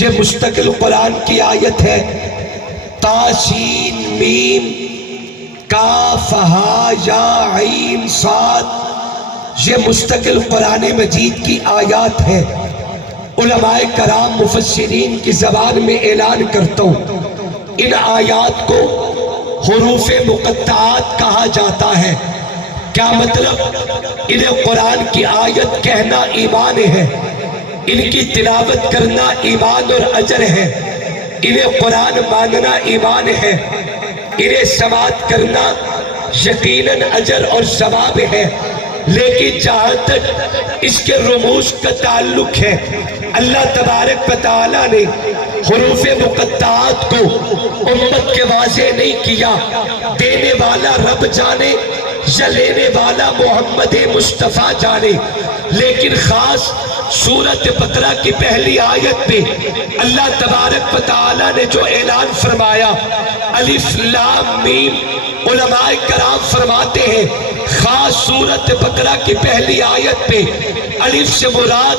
یہ مستقل قرآن کی آیت ہے۔ تاسین میم کاف ہا یا عین صاد، یہ مستقل قرآن مجید کی آیات ہے۔ علماء کرام مفسرین کی زبان میں اعلان کرتا ہوں، ان آیات کو حروف مقطعات کہا جاتا ہے۔ کیا مطلب؟ انہیں قرآن کی آیت کہنا ایمان ہے، ان کی تلاوت کرنا ایمان اور اجر ہے، انہیں قرآن ماننا ایمان ہے، انہیں سماعت کرنا یقیناً اجر اور ثواب ہے۔ لیکن جہاں تک اس کے رموز کا تعلق ہے، اللہ تبارک و تعالیٰ نے حروف مقطعات کو امت کے واضح نہیں کیا۔ دینے والا رب جانے یا لینے والا محمد مصطفیٰ جانے، لیکن خاص سورۃ بقرہ کی پہلی آیت میں اللہ تبارک و تعالیٰ نے جو اعلان فرمایا الف لام میم، علماء کرام فرماتے ہیں خاص سورۃ بقرہ کی پہلی آیت میں الف سے مراد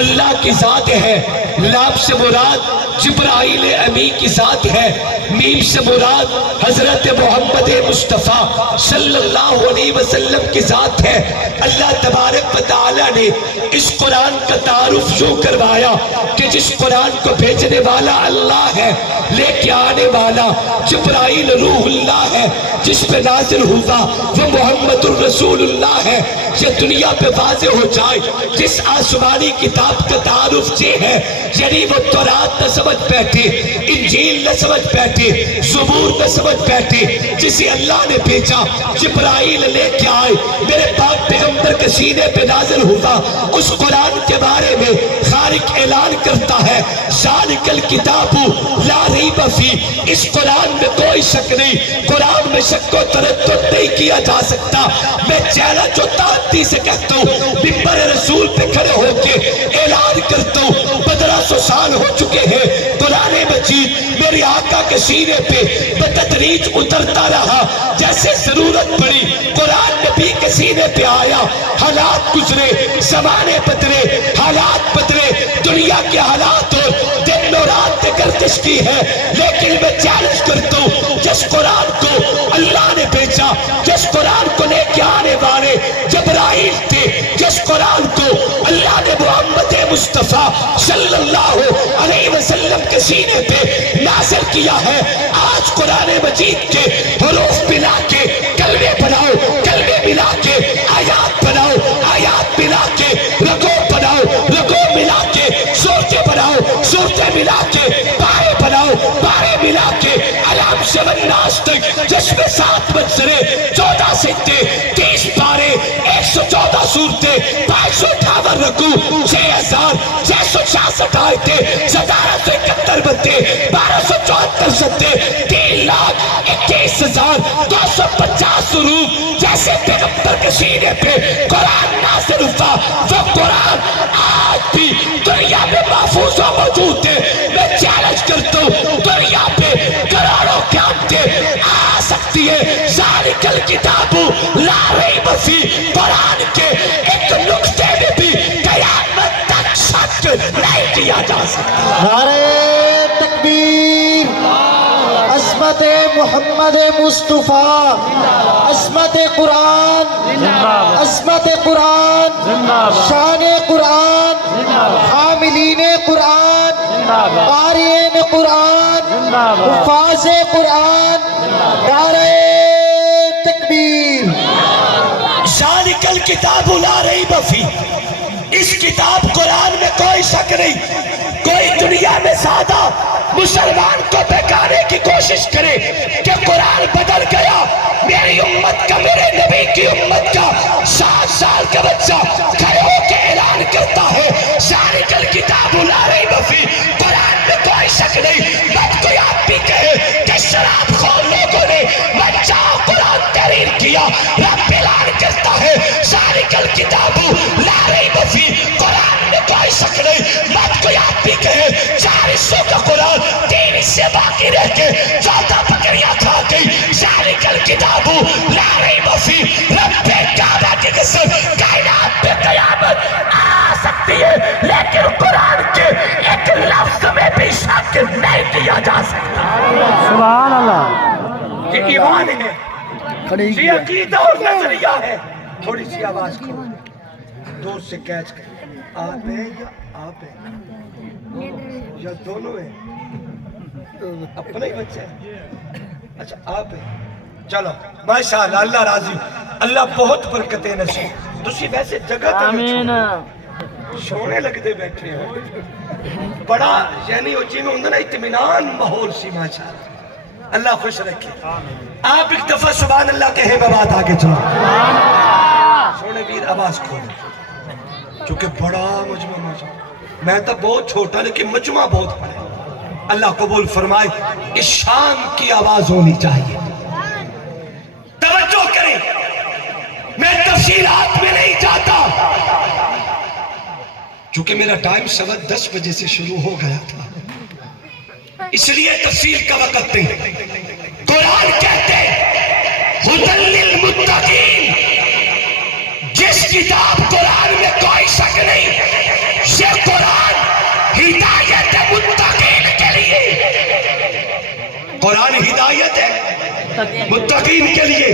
اللہ کی ذات ہے، لام سے مراد جبرائیل امی کی ذات ہے، میم سے مراد حضرت محمد مصطفیٰ صلی اللہ علیہ وسلم کی ذات ہے۔ اللہ تبارک و تعالیٰ نے اس قرآن کا تعارف یوں کروایا کہ جس قرآن کو بھیجنے والا اللہ ہے، لے کے آنے والا جبرائیل روح اللہ ہے، جس پہ نازل ہوا وہ محمد الرسول اللہ ہے۔ یہ دنیا پہ واضح ہو جائے جس آسمانی کتاب کا تعارف یہ ہے، یعنی وہ تورات نہ سمجھ بیٹھے، انجیل نہ سمجھ بیٹھے، زبور نہ سمجھ بیٹھے، جسے اللہ نے بھیجا جبرائیل لے کے آئے، میرے پاک پیغمبر کے سینے پہ نازل ہوا۔ اس قرآن کے بارے میں خالق اعلان کرتا ہے ذالک الکتاب لا ریب فیہ، اس قرآن میں کوئی شک نہیں، قرآن میں شک و تردد نہیں کیا جا سکتا۔ میں چیلنج و تعدی سے کہتا ہوں، منبر رسول پہ کھڑے ہو کے اعلان کرتا ہوں 1500 سال ہو چکے ہیں، قرآن مجید میری آقا کے سینے پہ بتدریج اترتا رہا، جیسے ضرورت پڑی قرآن نبی کے سینے پہ آیا، حالات گزرے، زمانے بدلے، حالات بدلے، دنیا کے حالات اور دن اور رات نے گردش کی ہے، لیکن میں چیلنج کرتا ہوں جس قرآن کو اللہ نے بھیجا، جس قرآن کو لے کے آنے والے جبرائیل تھے، جس قرآن کو اللہ نے محمد مصطفیٰ صلی اللہ علیہ وسلم کے سینے پہ نازل کیا ہے، آج قرآن مجید کے حروف ملا کے کلمے بناؤ، کلمے ملا کے آیات بناؤ، آیات ملا کے رکوع بناؤ، رکوع ملا کے سورتیں بناؤ، سورتیں ملا کے پارے بناؤ، پارے ملا کے علام سے والناس تک، جس میں 7 منظرے، 14 سکتے، 30 پارے، 114 سورتیں، 558 رکوع، 6666 آیتیں، 1771 بندے، 1274 سدے، 3,21,250 حروف، جیسے پیغمبر کے سینے پہ قرآن نازل ہوا، وہ قرآن آج بھی دنیا میں محفوظ و موجود ہے۔ میں چیلنج کرتا ہوں دنیا پہ کروڑوں قیامتیں آ سکتی ہے، ذالک الکتاب لا ریب فیہ، قرآن کے ایک نقطے میں بھی قیامت تک شک نہیں کیا جا سکتا۔ نعرہ تکبیر، عظمت محمد مصطفیٰ، عظمت قرآن، عظمت قرآن، شان قرآن، حاملین قرآن، قارئین قرآن، حفاظ قرآن، نعرہ تکبیر۔ ذالک الکتاب لا ریب فیہ، اس کتاب قرآن میں کوئی شک نہیں۔ کوئی دنیا میں سادہ مسلمان کو بہکانے کی کوشش کرے کہ قرآن بدل گیا، میری امت کا، میرے نبی کی امت کا 7 سال کا بچہ کھڑے ہو کے اعلان کرتا ہے ذالک الکتاب لا ریب فیہ، قرآن میں کوئی شک نہیں۔ مت کوئی آپ بھی کہے کہ شراب خور لوگوں نے بچہ قرآن تحریر کیا، رب اعلان کرتا ہے ذالک الکتاب لا ریب فیہ، قرآن میں کوئی شک نہیں۔ مت کوئی آپ بھی کہے 400 کا قرآن 3 سے باقی رہ کے 14 بکریاں کھا گئی، ذالک الکتاب لا ریب فیہ، رب کعبہ کی قسم کائنات پہ یہ عقیدہ اور نظریہ ہے. تھوڑی سی آواز کھولو, دور سے کیچ کر. آپ ہیں یا آپ ہیں یا دونوں ہیں؟ اپنے ہی بچے ہیں. اچھا آپ ہیں. چلو ماشاءاللہ, اللہ راضی, اللہ بہت برکتیں نصیب. تسی ویسے جگہ تے سونے لگتے بیٹھے ہو, بڑا یعنی وہ جی میں ہوں نا اطمینان ماحول سی. ماشاءاللہ, اللہ خوش رکھے. آپ ایک دفعہ سبحان اللہ کہے میں بات آگے چلا. سونے ویر آواز کھولو, چونکہ بڑا مجمع ماشاءاللہ. میں تو بہت چھوٹا لیکن مجمع بہت بڑا. اللہ قبول فرمائے. اس شان کی آواز ہونی چاہیے. توجہ کریں, میں تفصیلات میں نہیں جاتا چونکہ میرا ٹائم 10:15 بجے سے شروع ہو گیا تھا, اس لیے تفصیل کا وقت نہیں. قرآن کہتے ہیں ہدی للمتقین. جس کتاب قرآن میں کوئی شک نہیں, یہ قرآن ہدایت متقین کے لیے. قرآن ہدایت ہے متقین کے لیے.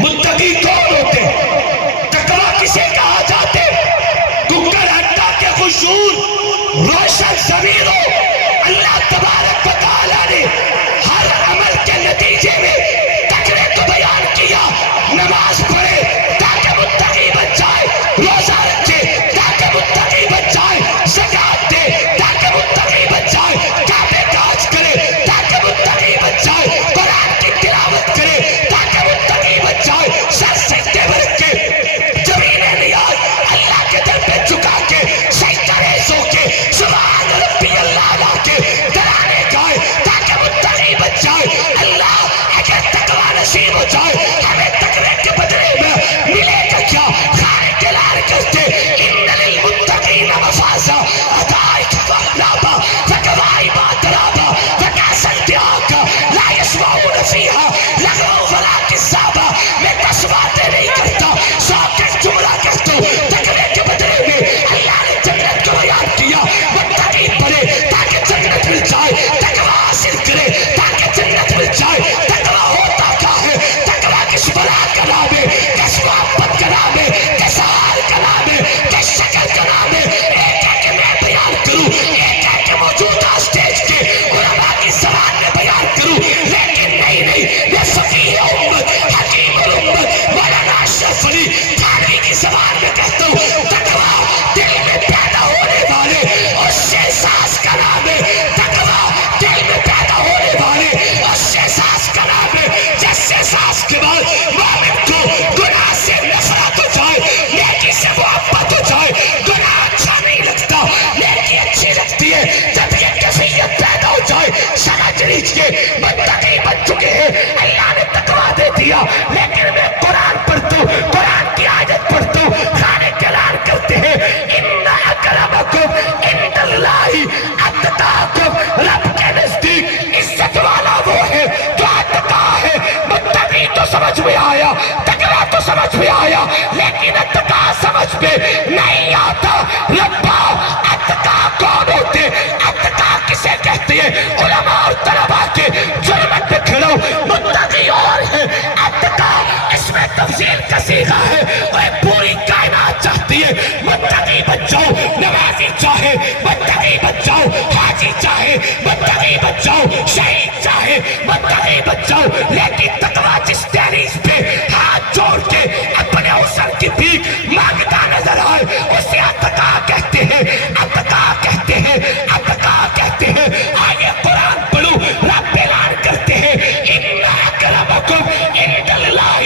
متقی کون ہوتے ہیں؟ تقویٰ کسے کہا جاتے؟ ککر ہٹا کے خشوع روشن ضمیر ہو. اللہ تبارک و تعالیٰ نے ہر عمل کے نتیجے میں تقوی کو بیان کیا. نماز پڑھے تاکہ متقی بن جائے, روزہ رکھے تاکہ متقی بن جائے, زکات دے تاکہ متقی بن جائے, کعبے کا حج کرے تاکہ متقی بن جائے, قرآن کی تلاوت کرے تاکہ متقی بن جائے, سر سجدے میں رکھ کے زمین نیاز اللہ کے در پہ چکا کے سجدے سو کے سبحان ربی اللہ لا کے ترانے گائے تاکہ متقی بن جائے. اللہ اگر تقویٰ نصیب ہو جائے ہمیں تقوی کے بدلے میں ملے گا کیا؟ خالق دلال کرتے ان للمتقین مفازا ادائک فاقلابا فکوائی بادرابا فکاسل دیاکا لا یسمعون فیہا لغو ولا کذابا. میں تصواتیں نہیں کرتا, ساکت جملہ کرتا ہوں. تقوی کے بدلے میں اللہ نے جنت کو بیان کیا. متقی بنے تاکہ جنت مل جائے, تقوی حاصل کرے تاکہ جنت مل جائے. تقوی ہوتا کیا ہے؟ تقوی کس بلا کا نام ہے, کس محبت کا نام ہے, کس حال کا نام ہے, کس شکل کا نام ہے. ایک ہے کہ میں بیان کروں, ایک ہے کہ موجودہ اسٹیج کے علماء کی زبان میں بیان کروں. لیکن نہیں, میں فقیہ امت, حکیم الامت مولانا اشرف علی تھانوی کی زبان میں کہتا ہوں تقوی دل میں پیدا ہونے والے اس سے احساس کا نام ہے. تقوی دل میں پیدا ہونے والے اس سے احساس کا نام ہے جس سے احساس کے بعد مومن کو گناہ سے نفرت ہو جائے, نیکی سے محبت ہو جائے. گناہ اچھا نہیں لگتا, نیکی اچھی لگتی ہے. جب یہ کیفیت پیدا ہو جائے سمجھ لیجئے متقی بن چکے ہیں. اللہ نے تقویٰ دے دیا. لیکن میں قرآن پڑھتا ہوں, قرآن کی آیت پڑھتا ہوں, خالق اعلان کرتے ہیں ان اکرمکم عند اللہ اتقاکم. رب کے نزدیک عزت والا وہ ہے جو اتقا ہے. متقی تو سمجھ میں آیا, تقویٰ تو سمجھ میں آیا, لیکن اتقا سمجھ میں نہیں آتا. ربا اتقا کون ہوتے, اتقا کسے کہتے ہیں؟ علماء اور طلباء کے جرمت پہ کھڑا ہوں. متقی اور ہے, اتقا اس میں تفصیل کا صیغہ ہے. اور پوری کائنات چاہتی ہے متقی بن جاؤ, نمازی چاہے متقی بن جاؤ, حاجی چاہے متقی بن جاؤ, شہید چاہے متقی بن جاؤ. لیکن تقویٰ جس دہلیز پہ ہاتھ جوڑ کے اپنے حسن کی بھیک مانگتا نظر آئے اسے اتقا کہتے ہیں, اتقا کہتے ہیں, اتقا کہتے ہیں. آگے قرآن پڑھو, رب اعلان کرتے ہیں ان اکرمکم عند اللہ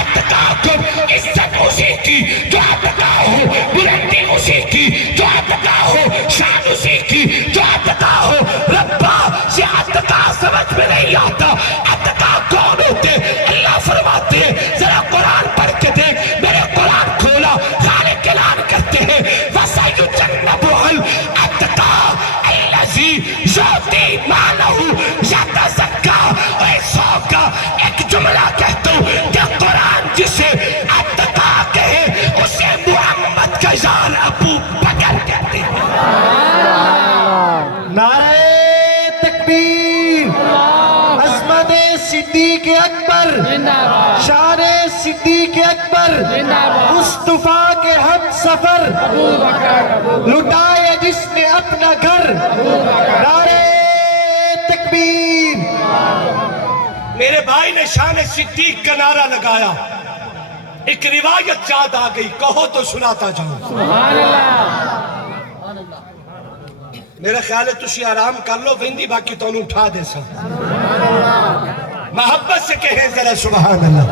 اتقاکم. عزت اسی کی جو اتقا ہو, بلندی اسی کی جو اتقا ہو, شان اسی کی جو اتقا ہو. ربا یہ اتقا سمجھ میں نہیں آتا. اتقا کون ہوتے؟ اللہ فرماتے ہیں ذرا قرآن پڑھ کے دیکھ. میرے قرآن کھولا, خالق اعلان کرتے ہیں وَسَيُجَنَّبُهَا الْأَتْقَى الَّذِي يُؤْتِي مَالَهُ يَتَزَكَّى. اے سو کا ایک جملہ کہتا ہوں کہ قرآن جسے اتقا کہے اسے محمد کا یار ابو بکر کہتے ہیں. نعرہ تکبیر, عظمت صدیق اکبر، شان صدیق اکبر، مصطفیٰ کے ہم سفر، لٹائے جس نے اپنا گھر، نعرہ تکبیر۔ میرے بھائی نے شان صدیق کا نعرہ لگایا، ایک روایت یاد آ گئی، کہو تو سناتا جاؤں۔ میرا خیال ہے تسی آرام کر لو، ویندی باقی تو انہوں اٹھا دے سا۔ محبت سے کہیں ذرا سبحان اللہ،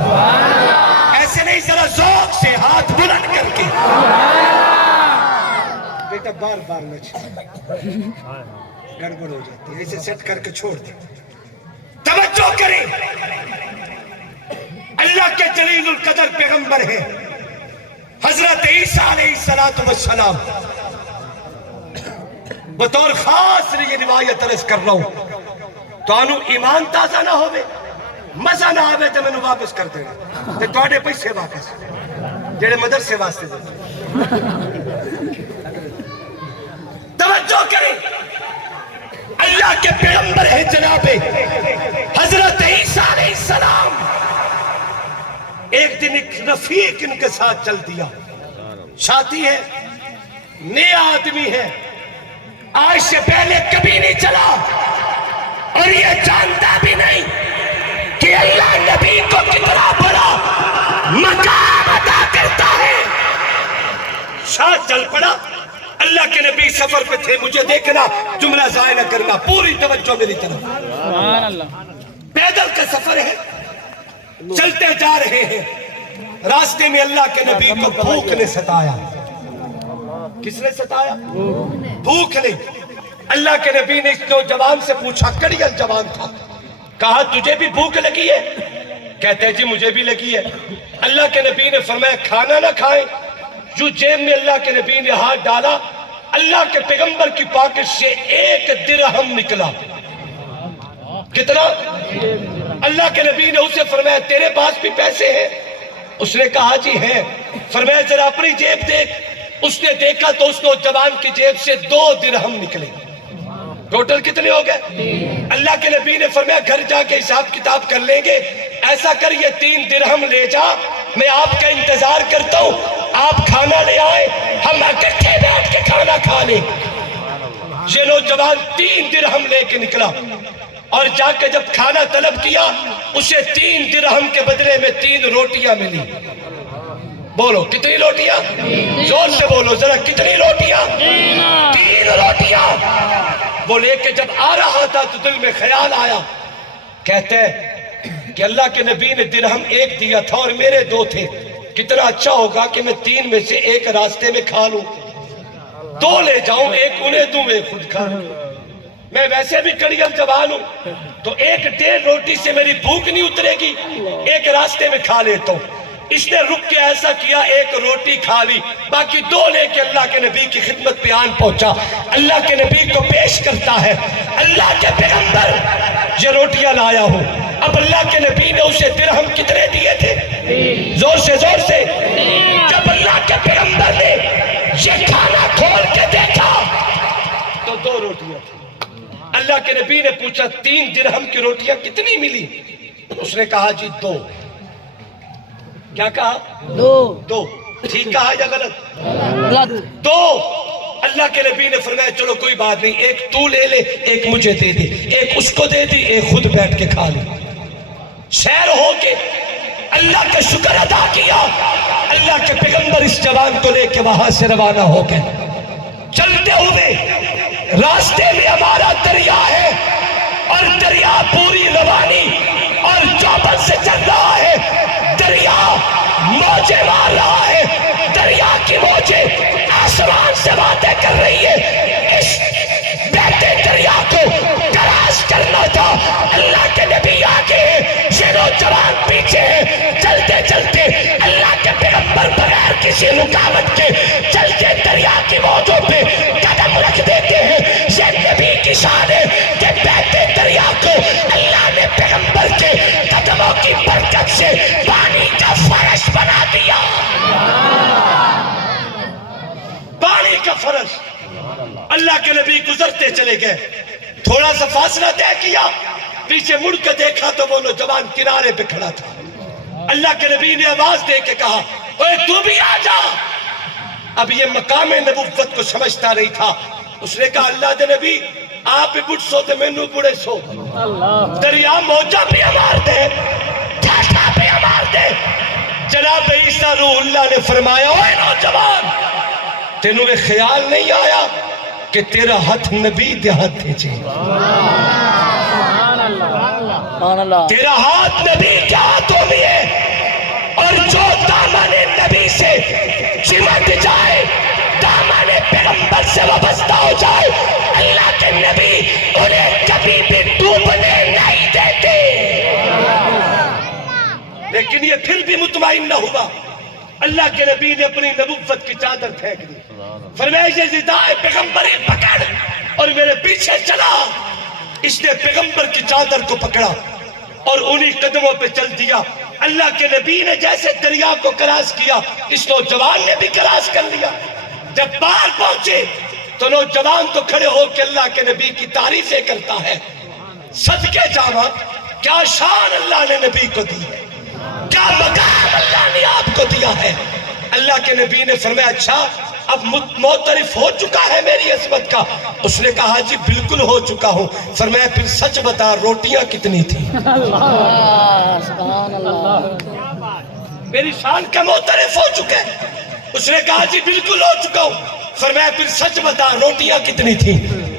ایسے نہیں، ذرا ذوق سے ہاتھ بلند کر کے۔ بیٹا بار بار نہ چھوڑ، گڑبڑ ہو جاتی ہے، اسے سیٹ کر کے چھوڑ دے۔ توجہ کریں، اللہ کے جلیل القدر پیغمبر ہیں حضرت عیسیٰ علیہ السلام، بطور خاص یہ روایت عرض کر رہا ہوں تو انہوں ایمان تازہ نہ ہوئے، مزہ نہ آوے تو میں نے واپس کر دینا، تو توڑے پیسے واپس جڑے مدرسے واسطے دے۔ توجہ کریں، اللہ کے پیغمبر ہیں جناب حضرت عیسیٰ علیہ السلام، ایک دن ایک رفیق ان کے ساتھ چل دیا، شادی ہے، نیا آدمی ہے، آج سے پہلے کبھی نہیں چلا اور یہ جانتا بھی نہیں کہ اللہ نبی کو کتنا بڑا مقام عطا کرتا ہے۔ شاہ چل پڑا، اللہ کے نبی سفر پہ تھے، مجھے دیکھنا، جملہ ضائع نہ کرنا، پوری توجہ میری طرف۔ پیدل کا سفر ہے، چلتے جا رہے ہیں، راستے میں اللہ کے نبی کو بھوک نے ستایا۔ کس نے ستایا؟ بھوک نے۔ اللہ کے نبی نے اس نوجوان سے پوچھا، کڑیل جوان تھا، کہا تجھے بھی بھوک لگی ہے؟ کہتے ہیں جی مجھے بھی لگی ہے۔ اللہ کے نبی نے فرمایا کھانا نہ کھائیں۔ جو جیب میں اللہ کے نبی نے ہاتھ ڈالا، اللہ کے پیغمبر کی پاکٹ سے 1 درہم نکلا۔ کتنا؟ اللہ کے نبی نے اسے فرمایا تیرے پاس بھی پیسے ہیں؟ اس نے کہا جی ہیں۔ فرمایا ذرا اپنی جیب دیکھ۔ اس نے دیکھا تو اس نوجوان کی جیب سے 2 درہم نکلے۔ ٹوٹل کتنے ہو گئے؟ اللہ کے نبی نے فرمایا گھر جا کے حساب کتاب کر لیں گے، ایسا کر یہ 3 درہم لے جا، میں آپ کا انتظار کرتا ہوں، آپ کھانا لے آئے، ہم اکٹھے بیٹھ کے کھانا کھا لیں۔ یہ نوجوان 3 درہم لے کے نکلا اور جا کے جب کھانا طلب کیا، اسے 3 درہم کے بدلے میں 3 روٹیاں ملی۔ بولو کتنی روٹیاں؟ زور سے بولو ذرا، کتنی روٹیاں؟ 3 روٹیاں۔ وہ لے کے جب آ رہا تھا تو دل میں خیال آیا، کہتے ہیں کہ اللہ کے نبی نے درہم 1 دیا تھا اور میرے 2 تھے، کتنا اچھا ہوگا کہ میں 3 میں سے 1 راستے میں کھا لوں، 2 لے جاؤں، 1 انہیں دوں، 1 خود کھا لوں۔ میں ویسے بھی کڑیل جوان ہوں تو 1.5 روٹی سے میری بھوک نہیں اترے گی، 1 راستے میں کھا لیتا ہوں۔ اس نے رک کے ایسا کیا، 1 روٹی کھا لی، باقی 2 لے کے اللہ کے نبی کی خدمت پہ آن پہنچا، اللہ کے نبی کو پیش کرتا ہے، اللہ کے پیغمبر یہ روٹیاں لایا ہوں۔ اب اللہ کے نبی نے اسے درہم کتنے دیے تھے؟ زور سے زور سے۔ جب اللہ کے پیغمبر نے یہ کھانا کھول کے دیکھا تو 2 روٹیاں تھیں۔ اللہ کے نبی نے پوچھا 3 درہم کی روٹیاں کتنی ملی؟ اس نے کہا جی 2۔ کیا کہا؟ 2۔ ٹھیک کہا یا غلط؟ 2۔ اللہ کے نبی نے فرمایا چلو کوئی بات نہیں، 1 تو لے لے، 1 مجھے دے دے، 1 اس کو دے دی، 1 خود بیٹھ کے کھا لے۔ سیر ہو کے اللہ کا شکر ادا کیا، اللہ کے پیغمبر اس جوان کو لے کے وہاں سے روانہ ہو گئے۔ چلتے ہوئے راستے میں ہمارا دریا ہے اور دریا پوری روانی اور چوبل سے چل رہا ہے، دریا موجیں مار رہا ہے، دریا کی موجیں آسمان سے باتیں کر رہی ہے۔ اس بہتے دریا کو کراس کرنا تھا، اللہ کے نبی آگے ہیں، یہ نوجوان پیچھے ہیں۔ چلتے چلتے اللہ کے پیغمبر بغیر کسی رکاوٹ کے چل کے دریا کی موجوں پہ قدم رکھ دیتے ہیں۔ یہ نبی کی شان ہے کہ بہتے دریا کو اللہ نے پیغمبر کے قدموں کی برکت سے پانی کا فرش بنا دیا۔ پانی کا فرش۔ اللہ کے نبی گزرتے چلے گئے، تھوڑا سا فاصلہ طے کیا، پیچھے مڑ کے دیکھا تو وہ نوجوان کنارے پہ کھڑا تھا. اللہ کے نبی نے آواز دے کے کہا اوے تو بھی آ جا. اب یہ مقام نبوت کو سمجھتا نہیں تھا. اس نے کہا اللہ دے نبی آپ بڑھ سو تے مینوں بڑھے سو. دریا موجہ بھی مار دے ٹھاٹھا بھی مار دے. جناب عیسیٰ روح اللہ نے فرمایا اوے نوجوان تینوں میں خیال نہیں آیا کہ تیرا ہاتھ نبی دے ہاتھ ہے جی. تیرا ہاتھ نبی کے ہاتھوں میں ہے اور جو دامن نبی سے چمٹ جائے دامن پیغمبر سے وابستہ ہو جائے اللہ کے نبی انہیں کبھی بھی ڈوبنے نہیں دیتے. لیکن یہ پھر بھی مطمئن نہ ہوا. اللہ کے نبی نے اپنی نبوت کی چادر پھینک دی. فرمایا یہ ردائے پیغمبری پکڑ اور میرے پیچھے چلا. اس نے پیغمبر کی چادر کو پکڑا اور انہی قدموں پہ چل دیا. اللہ کے نبی نے جیسے دریا کو کراس کیا اس نوجوان نے بھی کراس کر لیا. جب پار پہنچے تو نوجوان تو کھڑے ہو کے اللہ کے نبی کی تعریفیں کرتا ہے. صدقے جاواں کیا شان اللہ نے نبی کو دی ہے, کیا مقام اللہ نے آپ کو دیا ہے. اللہ کے نبی نے فرمایا اچھا اب معترف ہو چکا ہے میری عظمت کا. اس نے کہا جی بالکل ہو چکا ہوں. فرمایا پھر سچ بتا روٹیاں کتنی تھی. میری شان کا معترف ہو چکا ہے. اس نے کہا جی بالکل ہو چکا ہوں. فرمایا پھر سچ بتا روٹیاں کتنی تھی.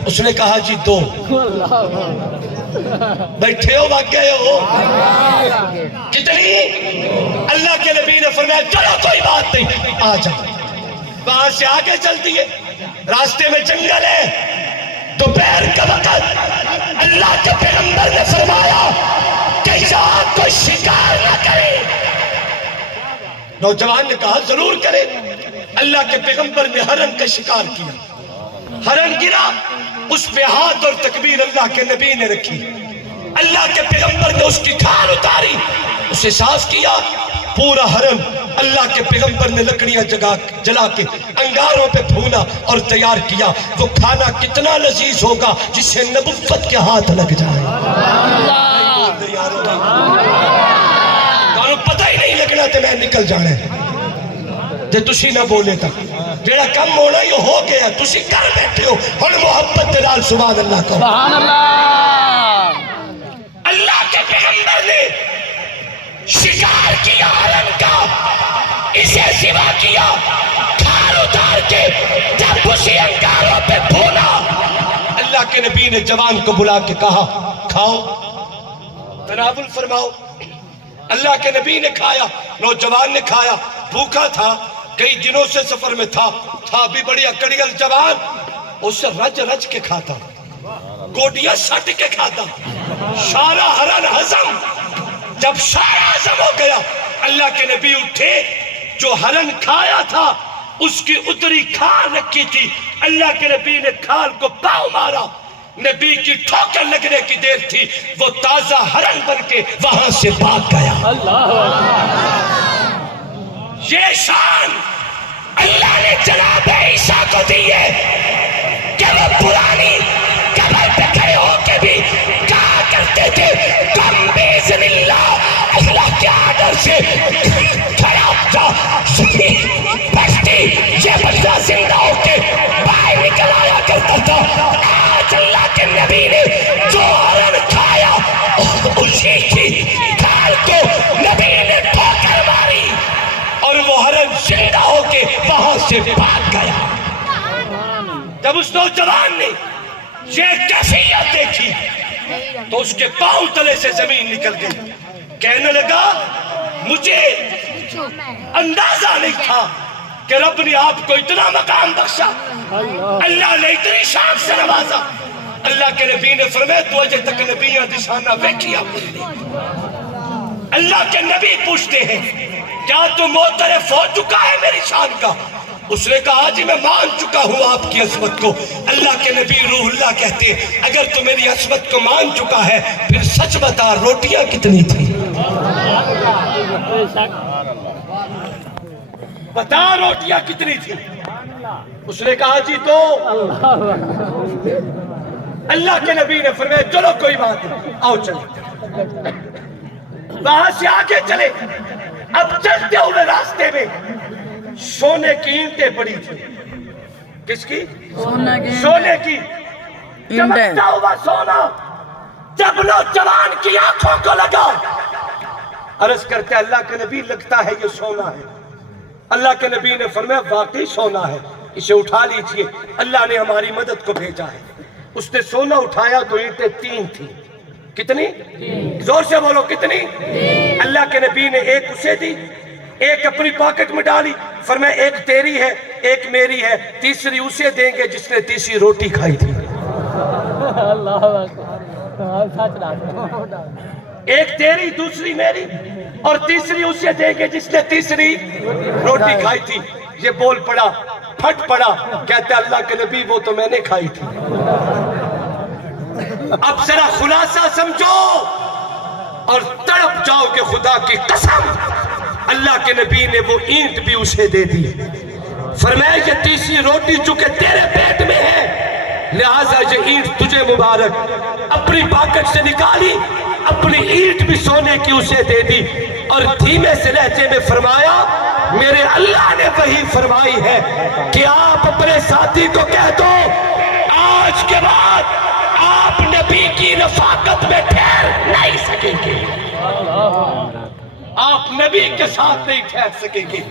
اس نے کہا جی 2. بیٹھے ہو بھاگ گئے ہو کتنی. اللہ کے نبی نے فرمایا چلو کوئی بات نہیں آ جا. وہاں سے آگے چل دیے. راستے میں جنگل ہے. دوپہر کا وقت اللہ کے پیغمبر نے فرمایا کہ یہاں کوئی شکار نہ کرے. نوجوان نے کہا ضرور کرے. اللہ کے پیغمبر نے ہرن کا شکار کیا. ہرن گرا اس پہ ہاتھ اور تکبیر اللہ کے نبی نے رکھی. اللہ کے پیغمبر نے اس کی کھال اتاری اسے صاف کیا. پورا ہرن اللہ کے پیغمبر نے لکڑیاں جلا کے انگاروں پہ بھونا اور تیار کیا. وہ کھانا کتنا لذیذ ہوگا جسے نبوت کے ہاتھ لگ جائے. کانوں پتہ ہی نہیں لگنا تے میں نکل جانے تے تسی نہ بولے تا جیڑا کم ہونا یہ ہو گیا. تسی کر بیٹھے ہو ہن محبت دے نال سبحان اللہ کو. سبحان اللہ. اللہ کے پیغمبر نے شکار کیا ہرن کا. اسے سوا کیا کھال اتار کے جب اسی انگاروں پہ بھونا. اللہ کے نبی نے جوان کو بلا کے کہا کھاؤ تناول فرماؤ. اللہ کے نبی نے کھایا. نوجوان نے کھایا. بھوکا تھا کئی دنوں سے سفر میں تھا بھی بڑی اکڑیل جوان. اسے رج رج کے کھاتا گوٹیاں سٹ کے کھاتا. سارا ہرن ہضم. جب سارا ہضم ہو گیا اللہ کے نبی اٹھے. جو ہرن کھایا تھا اس کی اتری کھال رکھی تھی. اللہ کے نبی نے کھال کو پاؤں مارا. نبی کی ٹھوکر لگنے کی دیر تھی. وہ تازہ ہرن بن کے وہاں سے بھاگ گیا. یہ شان اللہ نے جناب عیسیٰ کو دی ہے کہ وہ پرانی قبر پہ کھڑے ہو کے بھی کہا کرتے تھے کم بیزن اللہ کے آڈر سے کھڑا جا بچتی. یہ بچہ زندہ ہو کے باہر نکل آیا کرتا تھا. آج اللہ کے نبی نے جو ہرن کھایا اسی کی کھال کو نبی نے ٹھوکر ماری اور وہ ہرن زندہ ہو کے وہاں سے بھاگ گیا. جب اس نوجوان نے یہ کیفیت دیکھی تو اس کے پاؤں تلے سے زمین نکل گئی. کہنے لگا مجھے اندازہ نہیں تھا کہ رب نے آپ کو اتنا مقام بخشا. اللہ نے اتنی شان سے نوازا. اللہ کے نبی نے فرمایا تو اجے تک نبیاں دی شانہ ویکھیا. اللہ کے نبی پوچھتے ہیں کیا تو معترف ہو چکا ہے میری شان کا. اس نے کہا جی میں مان چکا ہوں آپ کی عظمت کو. اللہ کے نبی روح اللہ کہتے ہیں اگر تو میری عظمت کو مان چکا ہے پھر سچ بتا روٹیاں کتنی تھی. بتا روٹیاں کتنی تھی. اس نے کہا جی 2. اللہ کے نبی نے فرمایا چلو کوئی بات نہیں، آؤ چلو۔ وہاں سے آگے چلے، اب چلتے ہوئے راستے میں سونے کی اینٹیں پڑی تھی۔ کس کی؟ سونے کی، چمکتا ہوا سونا جب نوجوان کی آنکھوں کو لگا، عرض کرتے اللہ کے نبی لگتا ہے یہ سونا ہے۔ اللہ کے نبی نے فرمایا واقعی سونا ہے، اسے اٹھا لیجئے، اللہ نے ہماری مدد کو بھیجا ہے۔ اس نے سونا اٹھایا تو اینٹیں 3 تھی۔ کتنی؟ زور سے بولو کتنی؟ اللہ کے نبی نے ایک اسے دی، ایک اپنی پاکٹ میں ڈالی، فرمایا ایک تیری ہے، ایک میری ہے، تیسری اسے دیں گے جس نے تیسری روٹی کھائی تھی۔ ایک تیری، دوسری میری، اور تیسری اسے دیں گے جس نے تیسری روٹی کھائی تھی۔ یہ بول پڑا، پھٹ پڑا، کہتا اللہ کے نبی وہ تو میں نے کھائی تھی۔ اب ذرا خلاصہ سمجھو اور تڑپ جاؤ کہ خدا کی قسم اللہ کے نبی نے وہ اینٹ بھی اسے دے دی۔ فرمایا یہ تیسری روٹی چونکہ تیرے پیٹ میں ہے لہٰذا یہ اینٹ تجھے مبارک۔ اپنی پاکٹ سے نکالی، اپنی اینٹ بھی سونے کی اسے دے دی، اور دھیمے سے لہجے میں فرمایا میرے اللہ نے وہی فرمائی ہے کہ آپ اپنے ساتھی کو کہہ دو آج کے بعد آپ نبی کی رفاقت میں ٹھہر نہیں سکیں گے، آپ نبی کے ساتھ نہیں ٹھہر سکیں گے۔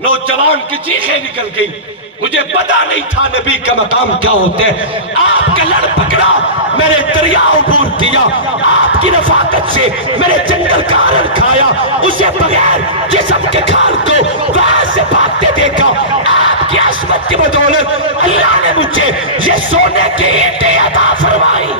نوجوان کی چیخیں نکل گئی، مجھے پتا نہیں تھا نبی کا مقام کیا ہوتا ہے۔ آپ کا لڑ پکڑا، میں نے دریا عبور کیا، آپ کی رفاقت سے میں نے جنگل کا آرن کھایا، اسے بغیر جسم کے کھال کو وہاں سے بھاگتے دیکھا۔ آپ کی عظمت کی بدولت اللہ نے مجھے یہ سونے کی اینٹیں عطا فرمائی۔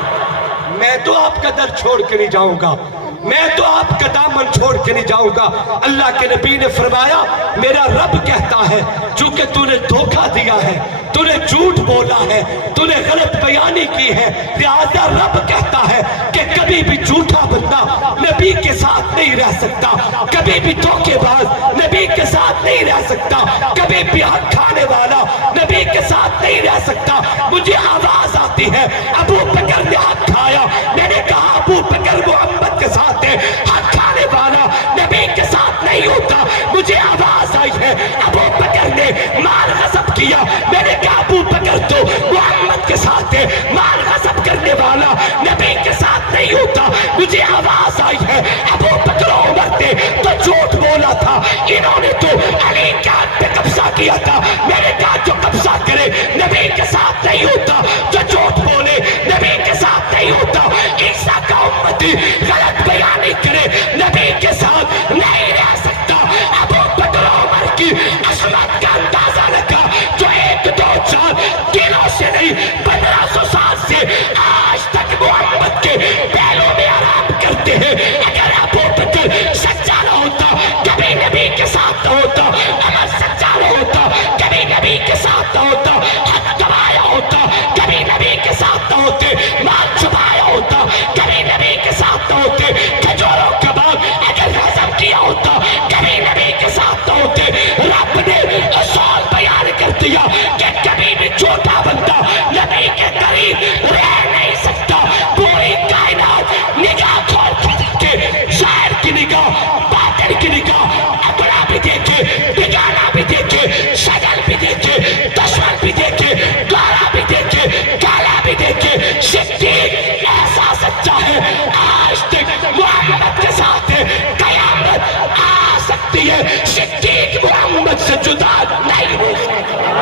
میں تو آپ کا در چھوڑ کے نہیں جاؤں گا، میں تو آپ کا دامن چھوڑ کے نہیں جاؤں گا۔ اللہ کے نبی نے فرمایا میرا رب کہتا ہے چونکہ تو نے دھوکہ دیا ہے، تو نے جھوٹ بولا ہے، تو نے غلط بیانی کی ہے، لہذا رب کہتا ہے کہ کبھی بھی جھوٹا بندہ نبی کے ساتھ نہیں رہ سکتا، کبھی بھی دھوکے باز نبی کے ساتھ نہیں رہ سکتا، کبھی بھی حق کھانے والا نبی کے ساتھ نہیں رہ سکتا۔ مجھے آواز آتی ہے ابو بکر نے حق کھایا، میں نے کہا ابو بکر محمد کے ساتھ ہے، حق کھانے والا نبی کے ساتھ نہیں ہوتا۔ مجھے آواز آئی ہے ابو بکر نے مال غصب کیا، میں نے کہا ابو بکر تو محمد کے ساتھ ہے، مال غصب کرنے والا نبی کے ساتھ نہیں ہوتا۔ مجھے آواز آئی ہے ابو بکر عمر نے تو جھوٹ بولا تھا، انہوں نے تو علی کے ہاتھ پہ قبضہ کیا تھا، میں نے کہا جو قبضہ کرے نبی کے ساتھ نہیں ہوتا، جو جھوٹ بولے نبی کے ساتھ نہیں ہوتا۔ عیسیٰ کا امتی غلط بیانی کرے نبی کے ساتھ نہیں رہ سکتا۔ ابو بکر عمر کی عظمت کا اندازہ لگا جو 1-2-4 دنوں سے نہیں 1500 سال سے آج تک محمد کے پہلوں میں آرام کرتے ہیں۔ اگر ابو بکر سچا نہ ہوتا کبھی نبی کے ساتھ نہ ہوتا، عمر سچا نہ ہوتا کبھی نبی کے ساتھ نہ ہوتا، حق کمایا ہوتا کبھی نبی کے ساتھ نہ ہوتے، مال چھپایا ہوتا کبھی نبی کے ساتھ نہ ہوتے، کھجوروں کا باغ اگر ہضم کیا ہوتا کبھی نبی کے ساتھ نہ ہوتے۔ رب نے اصول بیان کر دیا کہ کبھی بھی چھوٹا بندہ نبی کے قریب رہ نہیں سکتا۔ پوری کائنات نگاہ کھول کے دیکھے، ظاہر کی نگاہ، باطن کی نگاہ، اپنا بھی دیکھے، بگانا بھی دیکھے، شکل بھی دیکھے، دشمن بھی دیکھے، گارا بھی دیکھے، کالا بھی دیکھے، صدیق ایسا سچا ہے آج تک محمد کے ساتھ ہے، قیامت آ سکتی ہے، صدیق محمد سے جدا نہیں ہو سکتا۔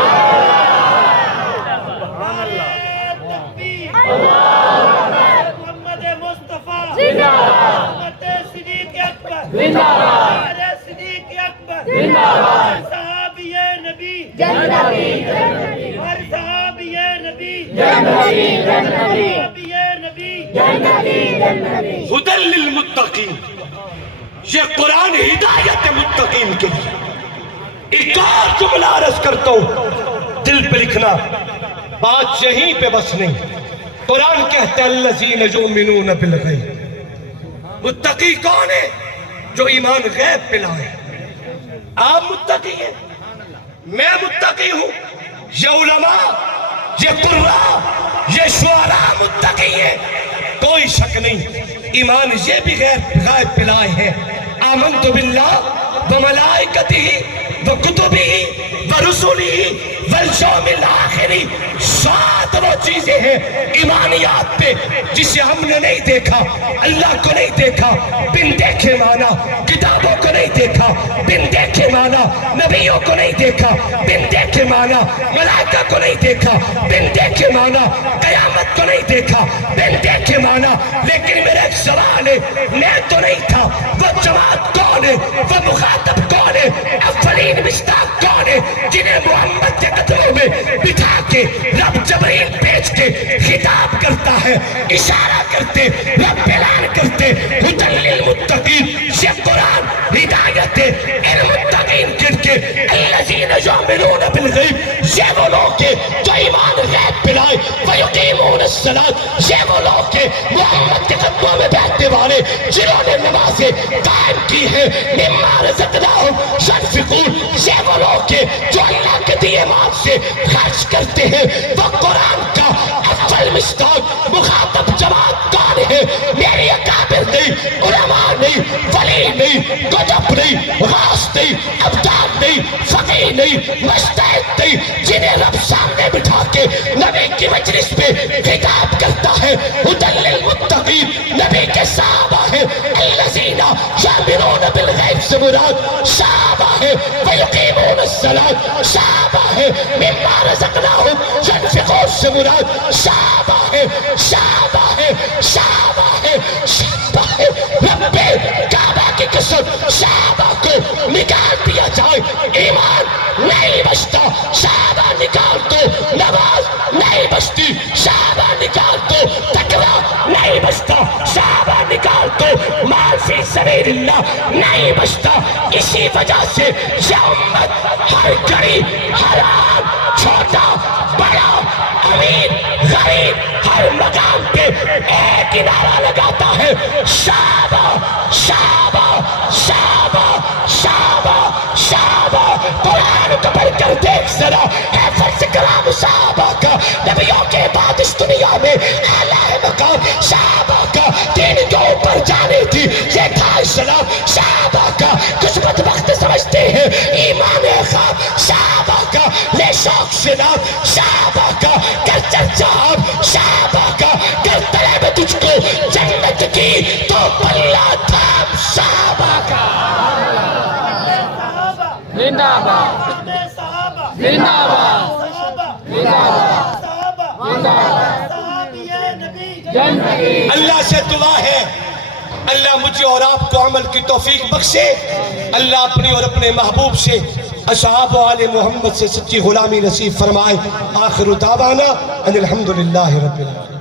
محمد مصطفیٰ محمد صدیق اکبر محمد صدیق اکبر صحابی نبی ہر صحابی نبی صحابی نبی ہدی للمتقین، یہ قرآن ہدایت متقین کے لیے۔ ایک اور جملہ عرض کرتا ہوں دل پہ لکھنا، بات یہیں پہ بس نہیں۔ قرآن کہتا ہے الذین یؤمنون بالغیب، متقی کون ہے؟ جو ایمان غیب پہ لائے۔ آپ متقی ہیں، میں متقی ہوں، یہ علماء، یہ قرآن یہ شعراء متقی ہیں، کوئی شک نہیں۔ ایمان یہ بھی غائب پلائے ہیں، آمنت باللہ وملائکتہ وکتبہ ورسلہ والیوم الآخر۔ 7 وہ چیزیں ہیں ایمانیات پہ جسے ہم نے نہیں دیکھا، اللہ کو نہیں دیکھا، بن دیکھے مانا، کتابوں کو نہیں دیکھا، بن دیکھے مانا، نبیوں کو نہیں دیکھا، بن دیکھے مانا، ملائکہ کو نہیں دیکھا، بن دیکھے مانا، قیامت کو نہیں دیکھا، بن دیکھے مانا۔ لیکن میرا ایک سوال ہے، میں تو نہیں تھا، وہ جماعت کون ہے، وہ مخاطب کون ہے، اولین مصداق کون ہے جنہیں محمد کے قدموں میں بٹھا کے رب جبرائیل بھیج کے خطاب کرتا ہے، اشارہ کرتے، رب اعلان کرتے، ھدی للمتقین۔ یہ قرآن ہدایت ہے ان متقین کن کے، الذین یؤمنون بالغیب، یہ وہ لوگ ہیں جو ایمان غیب پلائے، ویقیمون الصلاۃ، یہ وہ لوگ ہیں محمد کے قدموں میں بیٹھنے والے جنہوں نے نمازیں قائم کی ہیں، مما رزقناہم ينفقون، یہ وہ لوگ ہیں جو اللہ کے دیے مال سے خرچ کرتے ہیں۔ وہ قرآن کا اول مصداق مخاطب جماعت کون ہے؟ میری اکابر نہیں، علماء نہیں، ولی نہیں، قطب نہیں، غوث نہیں، ابدال نہیں، فقیہ نہیں، مجتہد نہیں، جنہیں رب سامنے بٹھا کے نبی کی مجلس میں خطاب کرتا ہے۔ ھدی للمتقین، نبی کے صحابہ ہیں، الذین یؤمنون بالغیب سے مراد صحابہ ہے، ویقیمون الصلاۃ صحابہ ہے، مما رزقناہم ينفقون سے مراد صحابہ ہے، صحابہ ہے، صحابہ ہے، صحابہ ہے۔ رب کعبہ کی قسم صحابہ کو نکال دیا جائے، ایمان نہیں بچتا، صحابہ نکال دو، نماز نہیں بچتی، صحابہ نکال دو، تقویٰ نہیں بچتا، صحابہ نکال دو، مال فی سبیل اللہ نہیں بچتا۔ اسی وجہ سے یہ امت ہر غریب، ہر عام، چھوٹا، بڑا، امیر، غریب، ہر مقام پہ ایک ہی نعرہ لگاتا ہے، صحابہ، صحابہ، صحابہ، صحابہ، صحابہ۔ قرآن کو پڑھ کر دیکھ ذرا، ہے فرض کرام صحابہ کا، نبیوں کے بعد اس دنیا میں اعلیٰ مقام صحابہ کا۔ دین کے اوپر جانے تھی یہ تھا اسلام، صحابہ کا۔ کچھ بدبخت سمجھتے ہیں ایمان خواب صحابہ کا، لے شوق سے نام صحابہ کا، کر چرچا ہم صحابہ کا، کر طلب تجھ کو جنت کی تو پلہ تھام صحابہ کا۔ زندہ باد، صحابہ، زندہ باد، صحابہ، صحابہ، صحابیہ نبی زندگی۔ اللہ سے دعا ہے اللہ مجھے اور آپ کو عمل کی توفیق بخشے، اللہ اپنی اور اپنے محبوب سے اصحاب و آل محمد سے سچی غلامی نصیب فرمائے۔ آخر دعوانا ان الحمدللہ رب العالمین۔